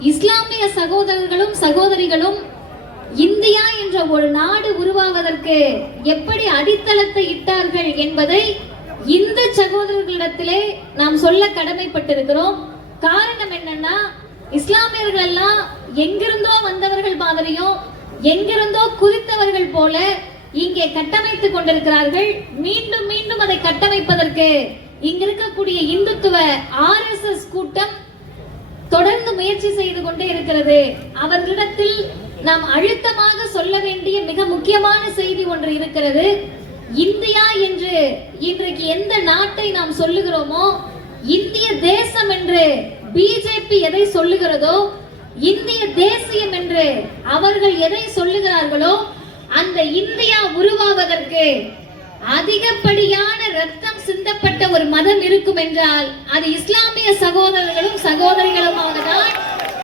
இஸ்லாமிய சகோதரர்களும் சகோதரிகளும் இந்தியா என்ற ஒரு நாடு உருவாவதற்கு எப்படி அடித்தளத்தை இட்டார்கள் என்பதை இந்து சகோதரர்களிடத்திலே நாம் சொல்ல கடமைப்பட்டிருக்கிறோம். காரணம் என்னன்னா, இஸ்லாமியர்கள் எல்லாம் எங்கிருந்தோ வந்தவர்கள் மாதிரியும் எங்கிருந்தோ குதித்தவர்கள் போல இங்கே கட்டமைத்துக் கொண்டிருக்கிறார்கள். மீண்டும் மீண்டும் அதை கட்டமைப்பதற்கு இங்க இருக்கக்கூடிய இந்துத்துவ RSS கூட்டம் தொடர்ந்து முயற்சி செய்து கொண்டே இருக்கிறது. அவர்களிடத்தில் நாம் அழுத்தமாக சொல்ல வேண்டிய மிக முக்கியமான செய்தி ஒன்று இருக்கிறது. இந்தியா என்று இன்றைக்கு எந்த நாட்டை நாம் சொல்லுகிறோமோ, இந்திய தேசம் என்று பிஜேபி எதை சொல்லுகிறதோ, இந்திய தேசியம் என்று அவர்கள் எதை சொல்லுகிறார்களோ, அந்த இந்தியா உருவாவதற்கு அதிகப்படியான ரத்தம் சிந்தப்பட்ட ஒரு மதம் இருக்கும் என்றால் அது இஸ்லாமிய சகோதரர்களும் சகோதரிகளுமாக தான்